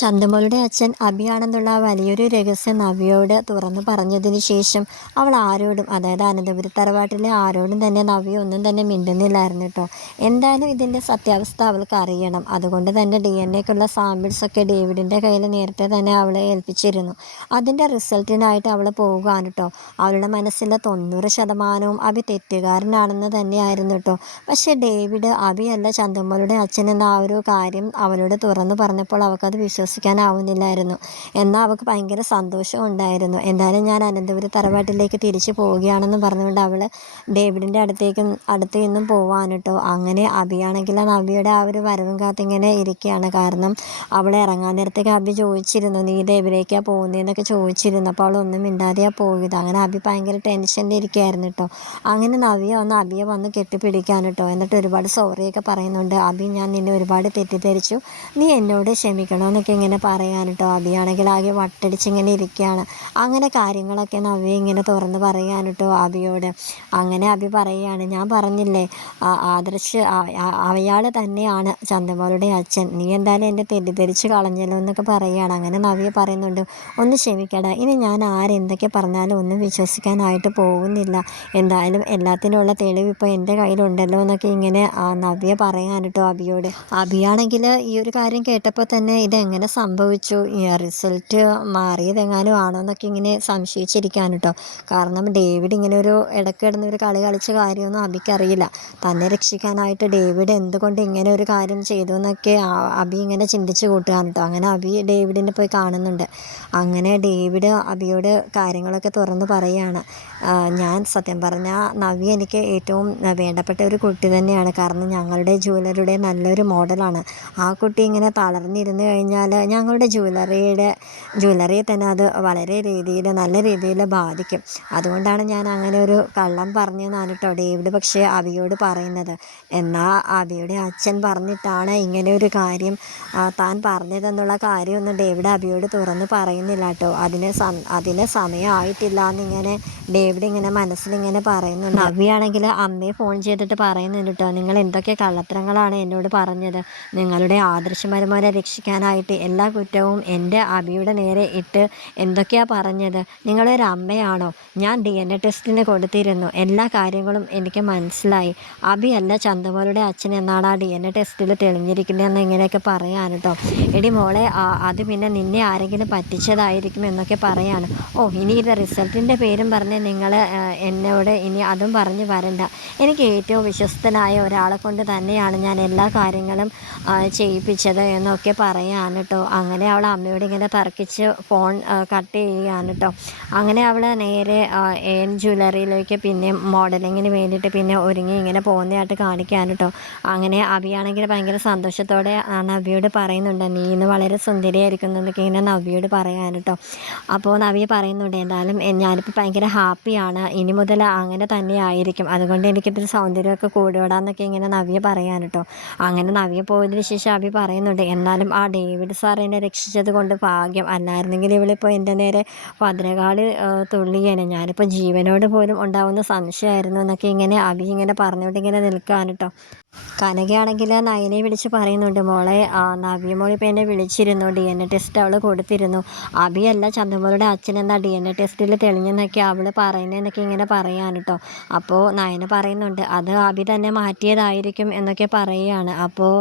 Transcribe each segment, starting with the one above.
ചന്തുമോളുടെ അച്ഛൻ അഭിയാണെന്നുള്ള വലിയൊരു രഹസ്യം നവ്യയോട് തുറന്നു പറഞ്ഞതിന് ശേഷം അവൾ ആരോടും, അതായത് അനന്തപുരി തറവാട്ടിലെ ആരോടും തന്നെ നവ്യ ഒന്നും തന്നെ മിണ്ടുന്നില്ലായിരുന്നു കേട്ടോ. എന്തായാലും ഇതിൻ്റെ സത്യാവസ്ഥ അവൾക്ക് അറിയണം. അതുകൊണ്ട് തന്നെ DNA സാമ്പിൾസൊക്കെ ഡേവിഡിൻ്റെ കയ്യിൽ നേരത്തെ തന്നെ അവളെ ഏൽപ്പിച്ചിരുന്നു. അതിൻ്റെ റിസൾട്ടിനായിട്ട് അവൾ പോവുകയാണ് കേട്ടോ. അവളുടെ മനസ്സിലെ 90% അഭി തെറ്റുകാരനാണെന്ന് തന്നെയായിരുന്നു കേട്ടോ. പക്ഷേ ഡേവിഡ് അഭിയല്ല ചന്തുമോളുടെ അച്ഛൻ എന്ന ആ ഒരു കാര്യം അവളോട് തുറന്നു പറഞ്ഞപ്പോൾ അവൾക്കത് വിശ്വസിക്കാനാവുന്നില്ലായിരുന്നു. എന്നാൽ അവൾക്ക് ഭയങ്കര സന്തോഷം ഉണ്ടായിരുന്നു. എന്തായാലും ഞാൻ അനന്തപുരി തറവാട്ടിലേക്ക് തിരിച്ചു പോവുകയാണെന്ന് പറഞ്ഞുകൊണ്ട് അവൾ ഡേവിഡിൻ്റെ അടുത്ത് നിന്നും പോവാണ് കേട്ടോ. അങ്ങനെ അഭിയാണെങ്കിൽ നവ്യയുടെ ആ ഒരു വരവും കാത്തിങ്ങനെ ഇരിക്കുകയാണ്. കാരണം അവൾ ഇറങ്ങാൻ നേരത്തേക്ക് അഭി ചോദിച്ചിരുന്നു, നീ ഇത് എവിടേക്കാണ് പോകുന്നതെന്നൊക്കെ ചോദിച്ചിരുന്നു. അപ്പോൾ അവളൊന്നും മിണ്ടാതെയാണ് പോയത്. അങ്ങനെ അഭി ഭയങ്കര ടെൻഷനിൽ ഇരിക്കുകയായിരുന്നു കേട്ടോ. അങ്ങനെ നവ്യ അഭിയെ വന്ന് കെട്ടിപ്പിടിക്കാൻ കേട്ടോ. എന്നിട്ട് ഒരുപാട് സോറിയൊക്കെ പറയുന്നുണ്ട്. അഭി, ഞാൻ നിന്നെ ഒരുപാട് തെറ്റിദ്ധരിച്ചു, നീ എന്നോട് ക്ഷമിക്കണമെന്നൊക്കെ ഇങ്ങനെ പറയാൻ കേട്ടോ. അഭിയാണെങ്കിൽ ആകെ വട്ടടിച്ചിങ്ങനെ ഇരിക്കുകയാണ്. അങ്ങനെ കാര്യങ്ങളൊക്കെ നവ്യ ഇങ്ങനെ തുറന്ന് പറയാൻ കേട്ടോ അഭിയോട്. അങ്ങനെ അഭി പറയുകയാണ്, ഞാൻ പറഞ്ഞില്ലേ ആദർശ് അയാൾ തന്നെയാണ് ചന്തുമോളുടെ അച്ഛൻ, നീ എന്തായാലും എന്നെ തെറ്റിദ്ധരിച്ച് കളഞ്ഞല്ലോ എന്നൊക്കെ പറയുകയാണ്. അങ്ങനെ നവ്യ പറയുന്നുണ്ട്, ഒന്ന് ക്ഷമിക്കടാ, ഇനി ഞാൻ ആരെന്തൊക്കെ പറഞ്ഞാലും ഒന്നും വിശ്വസിക്കാനായിട്ട് പോകുന്നില്ല. എന്തായാലും എല്ലാത്തിനുള്ള തെളിവ് ഇപ്പോൾ എൻ്റെ കയ്യിലുണ്ടല്ലോ എന്നൊക്കെ ഇങ്ങനെ നവ്യ പറയാൻ കേട്ടോ അഭിയോട്. അഭിയാണെങ്കിൽ ഈ ഒരു കാര്യം കേട്ടപ്പോൾ തന്നെ ഇതെങ്ങനെ സംഭവിച്ചു, ഈ റിസൾട്ട് മാറിയതെങ്ങാനും ആണോ എന്നൊക്കെ ഇങ്ങനെ സംശയിച്ചിരിക്കാൻ കേട്ടോ. കാരണം ഡേവിഡ് ഇങ്ങനെ ഒരു ഇടയ്ക്ക് കിടന്നൊരു കളി കളിച്ച കാര്യമൊന്നും അഭിക്കറിയില്ല. തന്നെ രക്ഷിക്കാനായിട്ട് ഡേവിഡ് എന്തുകൊണ്ട് ഇങ്ങനെ ഒരു കാര്യം ചെയ്തു എന്നൊക്കെ അഭി ഇങ്ങനെ ചിന്തിച്ച് കൂട്ടുകയാണ് കേട്ടോ. അങ്ങനെ അഭി ഡേവിഡിനെ പോയി കാണുന്നുണ്ട്. അങ്ങനെ ഡേവിഡ് അഭിയോട് കാര്യങ്ങളൊക്കെ തുറന്ന് പറയുകയാണ്, ഞാൻ സത്യം പറഞ്ഞാൽ നവ്യ എനിക്ക് ഏറ്റവും വേണ്ടപ്പെട്ട ഒരു കുട്ടി തന്നെയാണ്. കാരണം ഞങ്ങളുടെ ജ്വല്ലറിയുടെ നല്ലൊരു മോഡലാണ്. ആ കുട്ടി ഇങ്ങനെ തളർന്നിരുന്ന് കഴിഞ്ഞാൽ ഞങ്ങളുടെ ജ്വല്ലറിയെ തന്നെ അത് വളരെ നല്ല രീതിയിൽ ബാധിക്കും. അതുകൊണ്ടാണ് ഞാൻ അങ്ങനെ ഒരു കള്ളം പറഞ്ഞതെന്നാണ് കേട്ടോ ഡേവിഡ് പക്ഷേ അഭിയോട് പറയുന്നത്. എന്നാൽ അഭിയുടെ അച്ഛൻ പറഞ്ഞിട്ടാണ് ഇങ്ങനെ ഒരു കാര്യം താൻ പറഞ്ഞതെന്നുള്ള കാര്യമൊന്നും ഡേവിഡ് അഭിയോട് തുറന്ന് പറയുന്നില്ല കേട്ടോ. അതിന് സമയമായിട്ടില്ല എന്നിങ്ങനെ ഡേവിഡ് ഇങ്ങനെ മനസ്സിലിങ്ങനെ പറയുന്നുണ്ട്. നവ്യാണെങ്കിൽ അമ്മയെ ഫോൺ ചെയ്തിട്ട് പറയുന്നുണ്ട് കേട്ടോ, നിങ്ങൾ എന്തൊക്കെ കള്ളത്തരങ്ങളാണ് എന്നോട് പറഞ്ഞത്. നിങ്ങളുടെ ആദർശപരമാരെ രക്ഷിക്കാനായിട്ട് എല്ലാ കുറ്റവും എൻ്റെ അഭിയുടെ നേരെ ഇട്ട് എന്തൊക്കെയാണ് പറഞ്ഞത്. നിങ്ങളൊരു അമ്മയാണോ? ഞാൻ DNA ടെസ്റ്റിന് കൊടുത്തിരുന്നു, എല്ലാ കാര്യങ്ങളും എനിക്ക് മനസ്സിലായി. അഭിയല്ല ചന്തുമോളുടെ അച്ഛൻ എന്നാണ് ആ DNA ടെസ്റ്റിൽ തെളിഞ്ഞിരിക്കുന്നതെന്ന് ഇങ്ങനെയൊക്കെ പറയാൻ കേട്ടോ. എടി മോളെ, അത് പിന്നെ നിന്നെ ആരെങ്കിലും പറ്റിച്ചതായിരിക്കും എന്നൊക്കെ പറയാണ്. ഇനി ഇത് റിസൾട്ടിൻ്റെ പേരും പറഞ്ഞ് നിങ്ങൾ എന്നോട് ഇനി അതും പറഞ്ഞ് വരണ്ട. എനിക്ക് ഏറ്റവും വിശ്വസ്തനായ ഒരാളെ കൊണ്ട് തന്നെയാണ് ഞാൻ എല്ലാ കാര്യങ്ങളും ചെയ്യിപ്പിച്ചത് എന്നൊക്കെ പറയാൻ കേട്ടോ. അങ്ങനെ അവൾ അമ്മയോട് ഇങ്ങനെ തർക്കിച്ച് ഫോൺ കട്ട് ചെയ്യുകയാണ് കേട്ടോ. അങ്ങനെ അവൾ നേരെ AN ജ്വല്ലറിയിലേക്ക് പിന്നെ മോഡലിങ്ങിന് വേണ്ടിയിട്ട് പിന്നെ ഒരുങ്ങി ഇങ്ങനെ പോകുന്നതായിട്ട് കാണിക്കാൻ കേട്ടോ. അങ്ങനെ അഭിയാണെങ്കിൽ ഭയങ്കര സന്തോഷത്തോടെ നവ്യയോട് പറയുന്നുണ്ട്, നീ ഇന്ന് വളരെ സുന്ദരിയായിരിക്കുന്നു എന്നൊക്കെ ഇങ്ങനെ നവ്യയോട് പറയാൻ കേട്ടോ. അപ്പോൾ നവ്യ പറയുന്നുണ്ട്, എന്തായാലും ഞാനിപ്പോൾ ഭയങ്കര ഹാപ്പിയാണ്, ഇനി മുതൽ അങ്ങനെ തന്നെ ആയിരിക്കും, അതുകൊണ്ട് എനിക്കിതിൽ സൗന്ദര്യമൊക്കെ കൂടിവിടാന്നൊക്കെ ഇങ്ങനെ നവ്യ പറയാൻ കേട്ടോ. അങ്ങനെ നവ്യ പോയതിന് ശേഷം അഭി പറയുന്നുണ്ട്, എന്നാലും ആ ഡേവിഡ് സാർ എന്നെ രക്ഷിച്ചത് കൊണ്ട് ഭാഗ്യം, അല്ലായിരുന്നെങ്കിൽ ഇവളിപ്പോൾ എൻ്റെ നേരെ ഭദ്രകാളി തുള്ളിയേനെ, ഞാനിപ്പോൾ ജീവനോട് പോലും ഉണ്ടാവുന്ന സംശയമായിരുന്നു എന്നൊക്കെ ഇങ്ങനെ അഭി ഇങ്ങനെ പറഞ്ഞുകൊണ്ട് ഇങ്ങനെ നിൽക്കുകയാണ് കേട്ടോ. കനകയാണെങ്കിൽ നയനെ വിളിച്ച് പറയുന്നുണ്ട്, മോളെ നവ്യ മോൾ ഇപ്പോൾ എന്നെ വിളിച്ചിരുന്നു, DNA ടെസ്റ്റ് അവൾ കൊടുത്തിരുന്നു, അഭിയല്ല ചന്തുമോളുടെ അച്ഛൻ എന്ന DNA ടെസ്റ്റിൽ തെളിഞ്ഞെന്നൊക്കെ അവൾ പറയുന്നതെന്നൊക്കെ ഇങ്ങനെ പറയാൻ കേട്ടോ. അപ്പോൾ നയന പറയുന്നുണ്ട്, അത് അഭി തന്നെ മാറ്റിയതായിരിക്കും എന്നൊക്കെ പറയുകയാണ്. അപ്പോൾ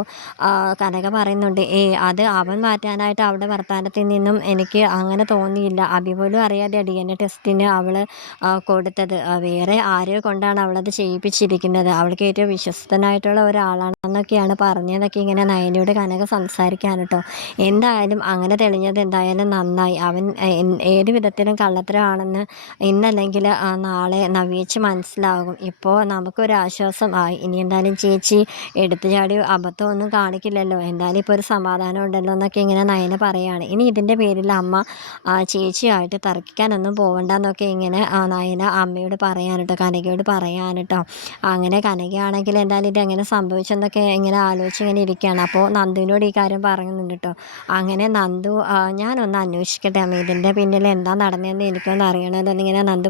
കനക പറയുന്നുണ്ട്, അത് അവൻ മാറ്റാനായിട്ട് അവളുടെ വർത്തമാനത്തിൽ നിന്നും എനിക്ക് അങ്ങനെ തോന്നിയില്ല, അഭി പോലും അറിയാതെ DNA ടെസ്റ്റിന് അവൾ കൊടുത്തത്, വേറെ ആരെയോ കൊണ്ടാണ് അവളത് ചെയ്യിപ്പിച്ചിരിക്കുന്നത്, അവൾക്ക് ഏറ്റവും വിശ്വസ്തനായിട്ടുള്ള ഒരാളാണെന്നൊക്കെയാണ് പറഞ്ഞതെന്നൊക്കെ ഇങ്ങനെ നയനയോട് കനക സംസാരിക്കാൻ കേട്ടോ. എന്തായാലും അങ്ങനെ തെളിഞ്ഞത് എന്തായാലും നന്നായി. അവൻ ഏത് വിധത്തിലും കള്ളത്തരമാണെന്ന് ഇന്നല്ലെങ്കിൽ നാളെ നവ്യേച്ചി മനസ്സിലാകും. ഇപ്പോൾ നമുക്കൊരാശ്വാസം ആയി. ഇനി എന്തായാലും ചേച്ചി എടുത്തു ചാടി അബദ്ധമൊന്നും കാണിക്കില്ലല്ലോ, എന്തായാലും ഇപ്പോൾ ഒരു സമാധാനം ഉണ്ടല്ലോ എന്നൊക്കെ ഇങ്ങനെ നയന പറയുകയാണ്. ഇനി ഇതിൻ്റെ പേരിൽ അമ്മ ചേച്ചിയായിട്ട് തർക്കിക്കാനൊന്നും പോകണ്ടെന്നൊക്കെ ഇങ്ങനെ നയന അമ്മയോട് പറയാൻ കേട്ടോ, കനകയോട് പറയാൻ കേട്ടോ. അങ്ങനെ കനകയാണെങ്കിൽ എന്തായാലും ഇതെങ്ങനെ സംഭവിച്ചെന്നൊക്കെ ഇങ്ങനെ ആലോചിച്ച് ഇങ്ങനെ ഇരിക്കുകയാണ്. അപ്പോൾ നന്ദുവിനോട് ഈ കാര്യം പറയുന്നുണ്ട് കേട്ടോ. അങ്ങനെ നന്ദു, ഞാനൊന്ന് അന്വേഷിക്കട്ടെ അമ്മ, ഇതിൻ്റെ പിന്നിൽ എന്താ നടന്നതെന്ന് എനിക്കൊന്ന് അറിയണമല്ലോ എന്നിങ്ങനെ നന്ദു